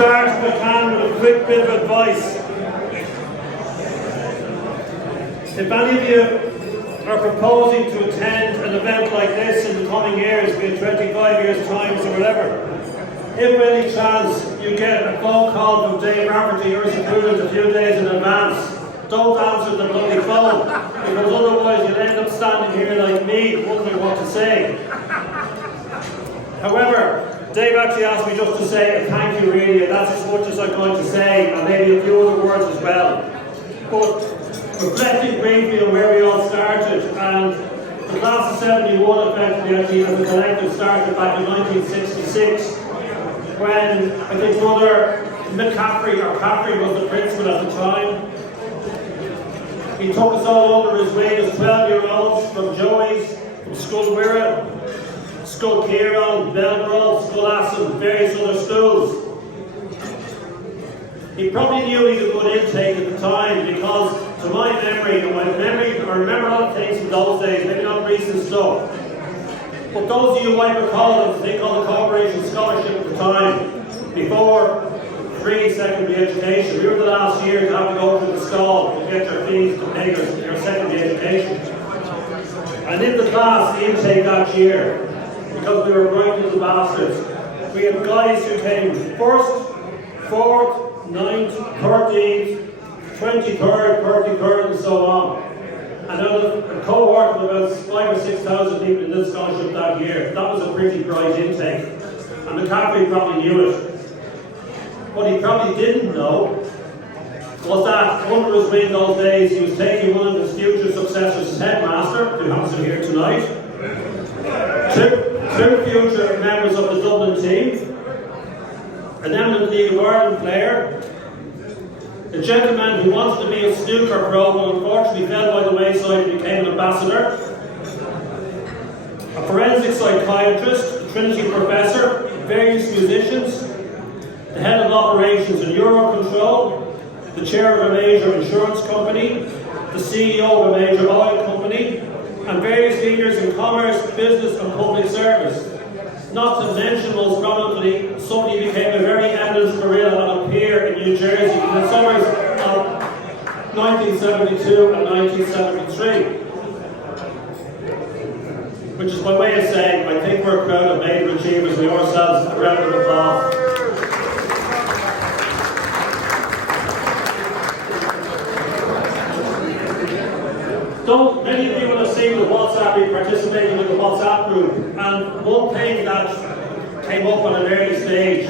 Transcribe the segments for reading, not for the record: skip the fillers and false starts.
start, if I can, with a quick bit of advice. If any of you are proposing to attend an event like this in the coming years, be it 25 years' time or whatever, if by any chance you get a phone call from Dave Rafferty or his equivalent a few days in advance, don't answer the bloody phone, because otherwise you'll end up standing here like me, wondering what to say. However, Dave actually asked me just to say a thank you really, and that's as much as I'm going to say, and maybe a few other words as well. But reflecting briefly on where we all started, and the class of 71 effectively actually as a collective started back in 1966, when I think Brother McCaffrey, or Caffrey was the principal at the time. He took us all under his wing as 12-year-olds from Joey's, from Sculwira, Sculkieron, Belgrove, Scullass, and various other schools. He probably knew he had a good intake at the time, because to my memory, I remember a lot of things from those days, maybe not recent stuff. But those of you who might recall the thing called the Corporation Scholarship at the time, before free secondary education, we were the last year to have to go through the stall to get your fees to pay your secondary education. And in the class, the intake that year, because we were bright little bastards, we had guys who came 1st, 4th, 9th, 13th, 23rd, 33rd, and so on. And out of a cohort of about 5,000 or 6,000 people in this scholarship that year, that was a pretty bright intake. And McCaffrey probably knew it. What he probably didn't know was that under his wing those days, he was taking one of his future successors as headmaster, who happens to be here tonight, two future members of the Dublin team, an eminent League of Ireland player, a gentleman who wanted to be a snooker pro but unfortunately fell by the wayside and became an ambassador, a forensic psychiatrist, a Trinity professor, various musicians, the head of operations in Eurocontrol, the chair of a major insurance company, the CEO of a major oil company, and various leaders in commerce, business and public service. Not to mention, most prominently, somebody became a very eminent gorilla on a pier in New Jersey in the summers of 1972 and 1973. Which is my way of saying, I think we're a crowd of major achievers. We owe ourselves a round of applause. Many of you will have seen the WhatsApp, we participating in the WhatsApp group, and one thing that came up on an early stage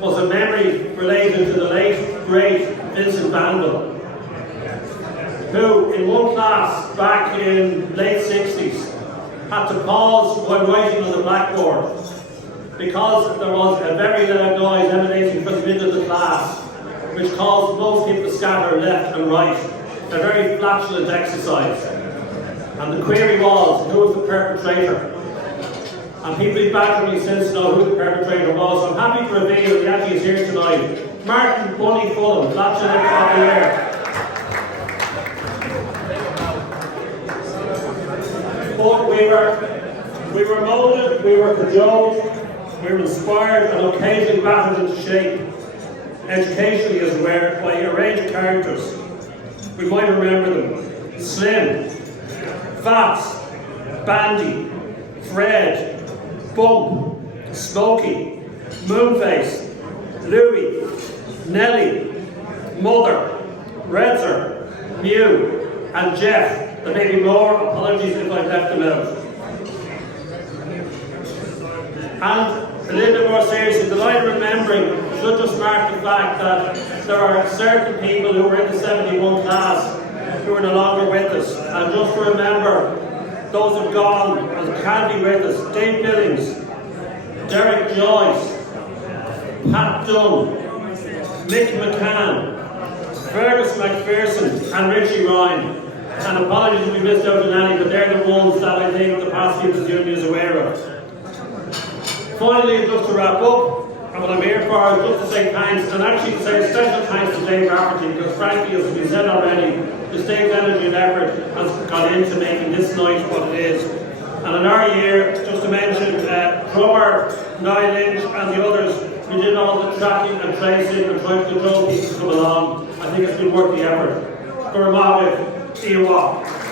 was a memory related to the late, great Vincent Bandel, who in one class back in late 60s had to pause while writing on the blackboard because there was a very loud noise emanating from the middle of the class which caused most people to scatter left and right. A very flatulent exercise. And the query was, who was the perpetrator? And people have badgered me since to know who the perpetrator was. So I'm happy to reveal he actually is here tonight. Martin Bunny Fulham, flatulent of the year. But we were moulded, we were cajoled, we were inspired and occasionally battered into shape. Educationally as it were, by a range of characters. We might remember them. Slim, Fats, Bandy, Fred, Bump, Smokey, Moonface, Louie, Nelly, Mother, Redzer, Mew, and Jeff. There may be more, apologies if I've left them out. And a little bit more seriously, the line of remembering should just mark the fact that there are certain people who were in the 71 class who are no longer with us. And just to remember those who've gone and can't be with us: Dave Billings, Derek Joyce, Pat Dunn, Mick McCann, Fergus McPherson and Richie Ryan. And apologies if we missed out on any, but they're the ones that I think the past few student is aware of. Finally, just to wrap up, and what I'm here for is just to say thanks, and actually to say a special thanks to Dave Rafferty, because frankly, as we said already, the state's energy and effort has gone into making this night what it is. And in our year, just to mention, drummer, Niall Lynch and the others, we did all the tracking and tracing and trying to control people to come along. I think it's been worth the effort. Gormavic, see you all.